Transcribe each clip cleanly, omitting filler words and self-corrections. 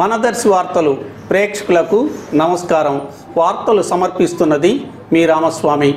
మనదర్శి వార్తలు ప్రేక్షకులకు నమస్కారం. వార్తలు సమర్పిస్తున్నది మీ రామస్వామి.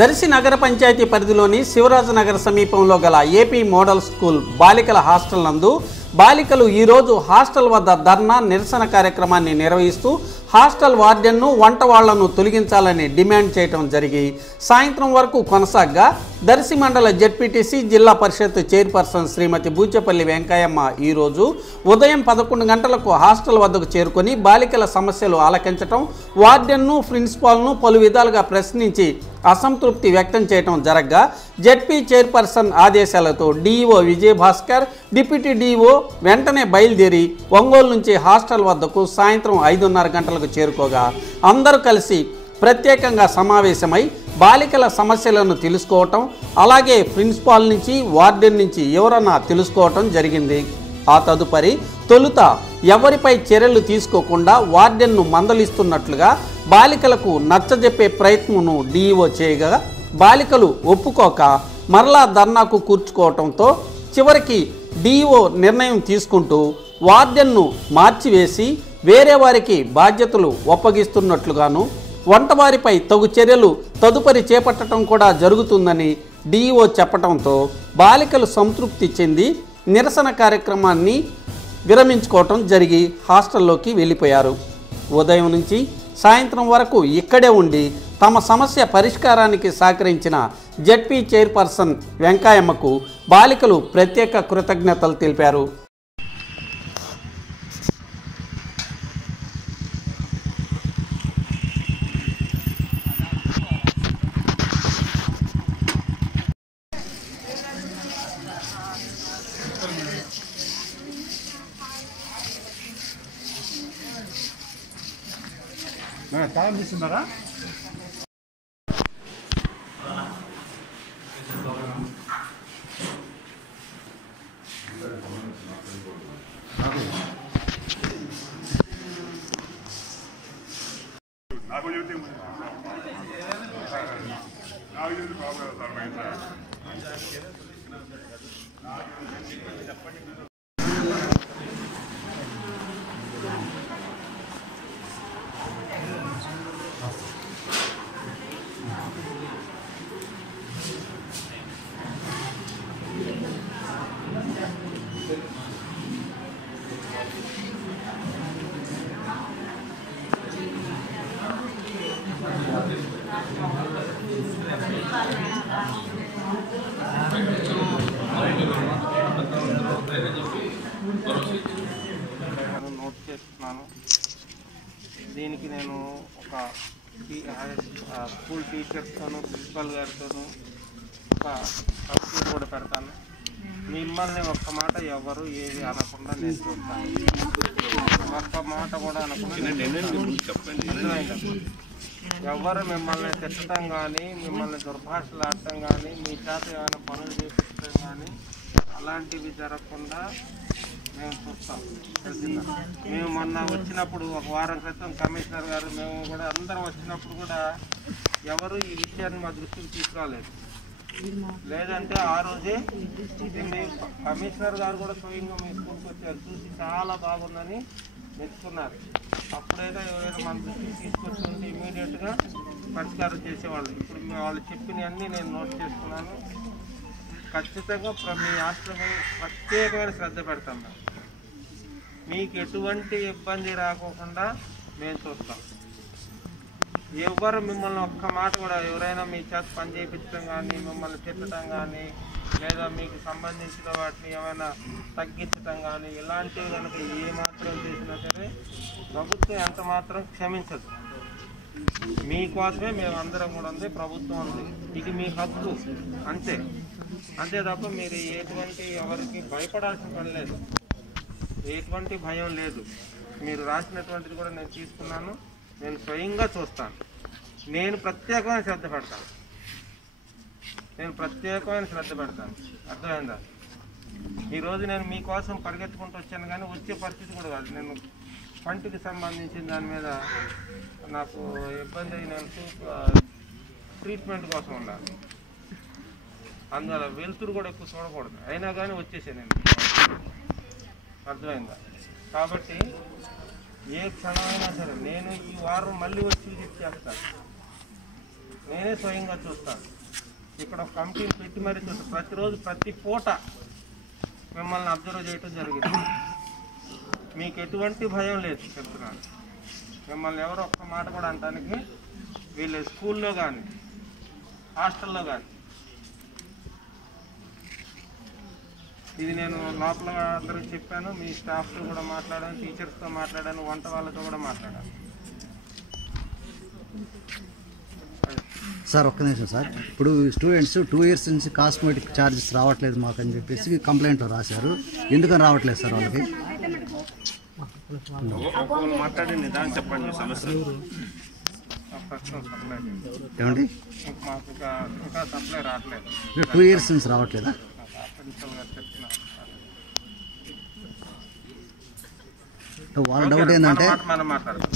దర్శి నగర పంచాయతీ పరిధిలోని శివరాజనగర్ సమీపంలో గల ఏపీ మోడల్ స్కూల్ బాలికల హాస్టల్ నందు బాలికలు ఈరోజు హాస్టల్ వద్ద ధర్నా నిరసన కార్యక్రమాన్ని నిర్వహిస్తూ హాస్టల్ వార్డెన్ను వంట వాళ్లను తొలగించాలని డిమాండ్ చేయడం జరిగి సాయంత్రం వరకు కొనసాగగా దర్శి మండల జెడ్పీటీసీ జిల్లా పరిషత్ చైర్పర్సన్ శ్రీమతి బూచపల్లి వెంకయ్యమ్మ ఈరోజు ఉదయం 11 గంటలకు హాస్టల్ వద్దకు చేరుకొని బాలికల సమస్యలు ఆలకించటం, వార్డెన్ను ప్రిన్సిపాల్ను పలు విధాలుగా ప్రశ్నించి అసంతృప్తి వ్యక్తం చేయడం జరగగా జెడ్పీ చైర్పర్సన్ ఆదేశాలతో డీఈఓ విజయభాస్కర్, డిప్యూటీ డీఈఓ వెంటనే బయలుదేరి ఒంగోలు నుంచి హాస్టల్ వద్దకు సాయంత్రం 5:30 గంటలకు చేరుకోగా అందరూ కలిసి ప్రత్యేకంగా సమావేశమై బాలికల సమస్యలను తెలుసుకోవటం, అలాగే ప్రిన్సిపాల్ నుంచి వార్డెన్ నుంచి ఎవరన్నా తెలుసుకోవటం జరిగింది. ఆ తదుపరి తొలుత ఎవరిపై చర్యలు తీసుకోకుండా వార్డెన్ను మందలిస్తున్నట్లుగా బాలికలకు నచ్చజెప్పే ప్రయత్నంను డీఈఓ చేయగా బాలికలు ఒప్పుకోక మరలా ధర్నాకు కూర్చుకోవటంతో చివరికి డీఈఓ నిర్ణయం తీసుకుంటూ వార్డెన్ను మార్చివేసి వేరే వారికి బాధ్యతలు ఒప్పగిస్తున్నట్లుగాను వంటవారిపై తగు చర్యలు తదుపరి చేపట్టడం కూడా జరుగుతుందని డీఈఓ చెప్పడంతో బాలికలు సంతృప్తి చెంది నిరసన కార్యక్రమాన్ని విరమించుకోవటం జరిగి హాస్టల్లోకి వెళ్ళిపోయారు. ఉదయం నుంచి సాయంత్రం వరకు ఇక్కడే ఉండి తమ సమస్య పరిష్కారానికి సహకరించిన జెడ్పీ చైర్పర్సన్ వెంకయ్యమ్మకు బాలికలు ప్రత్యేక కృతజ్ఞతలు తెలిపారు. తాళం తీసుకున్నారా? నోట్ చేస్తున్నాను. దీనికి నేను ఒక స్కూల్ టీచర్స్తోనూ ప్రిన్సిపల్ గారితోనూ ఒక సబ్స్టిట్యూట్ కూడా పెడతాను. మిమ్మల్ని ఒక్క మాట ఎవరు ఏది అనకుండా నేను చూస్తాను. ఒక్క మాట కూడా అనకుండా ఎవరు మిమ్మల్ని తిట్టడం కానీ, మిమ్మల్ని దుర్భాషలాడటం కానీ, మీ చేత ఏమైనా పనులు చేపించడం కానీ అలాంటివి జరగకుండా మేము చూస్తాం. తెలిసిందా? మేము మొన్న వచ్చినప్పుడు ఒక వారం క్రితం కమిషనర్ గారు మేము కూడా అందరం వచ్చినప్పుడు కూడా ఎవరు ఈ విషయాన్ని మా దృష్టికి తీసుకురాలేదు. లేదంటే ఆ రోజే ఇది మీ కమిషనర్ గారు కూడా స్వయంగా మీ స్కూల్కి వచ్చారు, చూసి చాలా బాగుందని మెచ్చుకున్నారు. అప్పుడైతే ఎవరైనా మన దృష్టికి తీసుకొచ్చి ఉంటే ఇమీడియట్గా పరిష్కారం చేసేవాళ్ళు. ఇప్పుడు వాళ్ళు చెప్పినవన్నీ నేను నోట్ చేసుకున్నాను. ఖచ్చితంగా మీ హాస్టల్ ప్రత్యేకమైన శ్రద్ధ పెడతాం. మీకు ఎటువంటి ఇబ్బంది రాకోకుండా మేము చూస్తాం. ఎవరు మిమ్మల్ని ఒక్క మాట కూడా ఎవరైనా మీ చేత పని చేయించడం కానీ, మిమ్మల్ని తిట్టడం కానీ, లేదా మీకు సంబంధించిన వాటిని ఏమైనా తగ్గించడం కానీ ఇలాంటివి కనుక ఏమాత్రం చేసినా సరే ప్రభుత్వం ఎంత మాత్రం క్షమించదు. మీకోసమే మేమందరం కూడా ఉంది, ప్రభుత్వం ఉంది. ఇది మీ హక్కు అంతే. అంతే తప్ప మీరు ఎటువంటి ఎవరికి భయపడాల్సిన పని లేదు, ఎటువంటి భయం లేదు. మీరు రాసినటువంటిది కూడా నేను తీసుకున్నాను, నేను స్వయంగా చూస్తాను. నేను ప్రత్యేకమైన శ్రద్ధ పెడతాను. అర్థమైందా? ఈరోజు నేను మీకోసం పరిగెత్తుకుంటూ వచ్చాను కానీ వచ్చే పరిస్థితి కూడా కాదు. నేను పంటికి సంబంధించిన దాని మీద నాకు ఇబ్బంది అయి నేను ట్రీట్మెంట్ కోసం ఉండాలి. అందువల్ల వెలుతురు కూడా ఎక్కువ చూడకూడదు. అయినా కానీ వచ్చేసాను నేను. అర్థమైందా? కాబట్టి ఏ క్షణమైనా సరే నేను ఈ వారం మళ్ళీ వచ్చి విజిట్ చేస్తాను, నేనే స్వయంగా చూస్తాను. ఇక్కడ ఒక కమిటీని పెట్టి మరీ చూస్తాను. ప్రతిరోజు ప్రతి పూట మిమ్మల్ని అబ్జర్వ్ చేయటం జరిగింది. మీకు ఎటువంటి భయం లేదు చెప్తున్నాను. మిమ్మల్ని ఎవరో ఒక్క మాట కూడా అనటానికి వీళ్ళు స్కూల్లో కానీ హాస్టల్లో కానీ. ఇది నేను లోపల అందరూ చెప్పాను, మీ స్టాఫ్తో కూడా మాట్లాడాను, టీచర్స్తో మాట్లాడాను, వంట వాళ్ళతో కూడా మాట్లాడాను. సార్ ఒక్క నిమిషం సార్, ఇప్పుడు స్టూడెంట్స్ 2 years నుంచి కాస్మెటిక్ ఛార్జెస్ రావట్లేదు మాకు అని చెప్పేసి కంప్లైంట్లో రాశారు. ఎందుకని రావట్లేదు సార్ వాళ్ళకి? మాట్లాడండి, దాన్ని చెప్పండి సమస్య ఏమండి? మాకు ఇంకా సప్లై రావట్లేదు. 2 years నుంచి రావట్లేదా? వాళ్ళ డౌట్ ఏంటంటే మనం మాట్లాడతాం.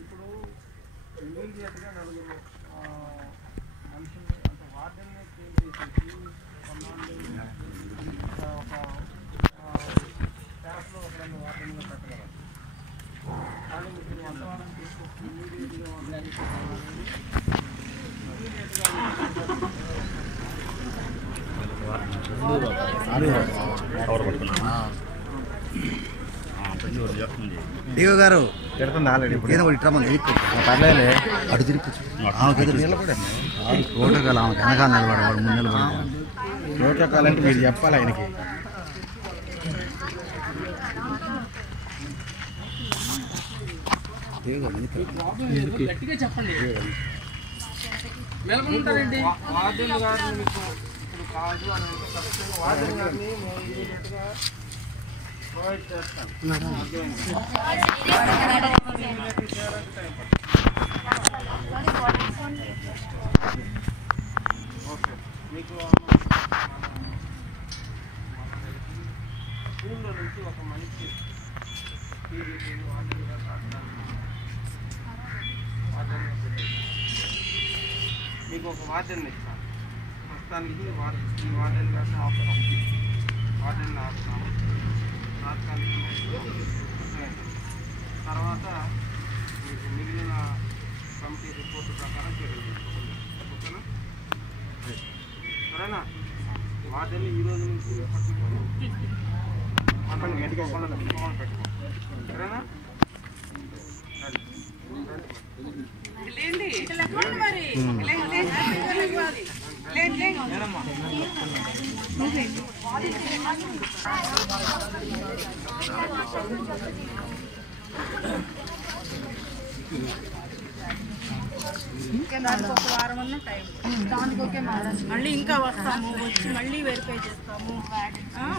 ఇప్పుడు ఇమీడియట్గా నలుగురు మనుషులు అంటే వార్డెన్ని చేంజ్ చేసేసి ఒక స్టాఫ్లో ఒక 2 వార్డెన్గా పెట్టగలరు. కానీ మీరు వంట వాళ్ళని తీసుకొచ్చి ఇమీడియట్గా డిఓ గారు ఆల్రెడీ ఏదో ఒకటి ఇట్రమ్మని పర్లేదు అటు తిరిగి ప్రోటోకాల్ ఆమె వెనకాల నిలబడి వాడు ముందు నిలబడి ప్రోటోకాల్ అంటే మీరు చెప్పాలి ఆయనకి. వార్డెన్ గారిని మీకు ఇప్పుడు కాదు అని అంటే ఖచ్చితంగా వార్డెన్ గారిని మేము ఇమీడియట్గా ప్రొవైడ్ చేస్తాం. ఓకే, మీకు స్కూల్లో నుంచి ఒక మంచి వార్డెన్ గారు మీకు ఒక వార్డెన్ ఇస్తాను. ప్రస్తుతానికి ఈ వార్డెన్ గారిని వార్డెన్ ఆపుతాము తాత్కాలికంగా. తర్వాత మీకు మిగిలిన కమిటీ రిపోర్టు ప్రకారం చర్యలు తీసుకోండి. ఓకేనా? సరేనా? వార్డెన్ ఈ రోజు నుంచి మనం పెట్టుకోకుండా పెట్టుకోండి. సరేనా? దానికి ఒక వారం అన్న టైం, దానికి ఓకే మేడం. మళ్ళీ ఇంకా వస్తాము, వచ్చి మళ్ళీ వెరిఫై చేస్తాము.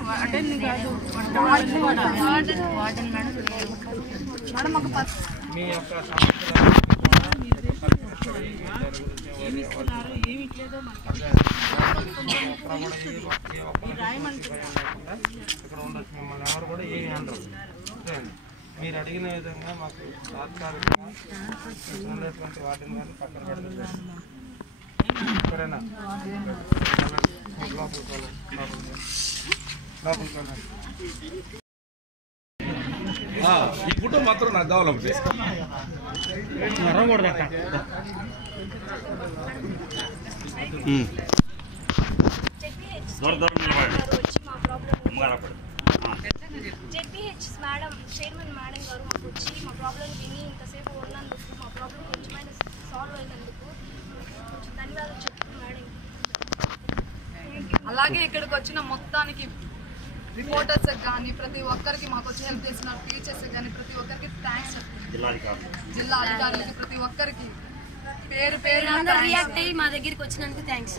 వార్డెన్ కాదు, వార్డెన్ మేడం ఒక మీ యొక్క ఏమి ఇస్తున్నారు, ఏమి ఇట్లేదో మనకి ఇక్కడ ఉండొచ్చు. మిమ్మల్ని ఎవరు కూడా ఏమి అనరు. మీరు అడిగిన విధంగా మాకు తాత్కాలికంగా ఉన్నటువంటి వాటిని కానీ పక్కన పెడతారు. సరేనా? లోపలికి ఈ ఫోటో మాత్రం నాకు కావాలంటే జెడ్పీహెచ్ మేడం చైర్మన్ మేడం గారు మాకు వచ్చి మా ప్రాబ్లం విని ఇంతసేపు ఉన్నందుకు, మా ప్రాబ్లం కొంచెమైనా సాల్వ్ అయినందుకు కొంచెం ధన్యవాదాలు చెప్తున్నాను మేడం. అలాగే ఇక్కడికి వచ్చిన మొత్తానికి రిపోర్టర్స్ కానీ ప్రతి ఒక్కరికి మాకు వచ్చి హెల్ప్ చేసిన టీచర్స్ కానీ ప్రతి ఒక్కరికి థ్యాంక్స్ చెప్తున్నాను. జిల్లా అధికారులకి ప్రతి ఒక్కరికి పేరు పేరు అందరూ రియాక్ట్ అయ్యి మా దగ్గరికి వచ్చినందుకు థ్యాంక్స్.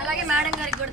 అలాగే మేడం గారికి కూడా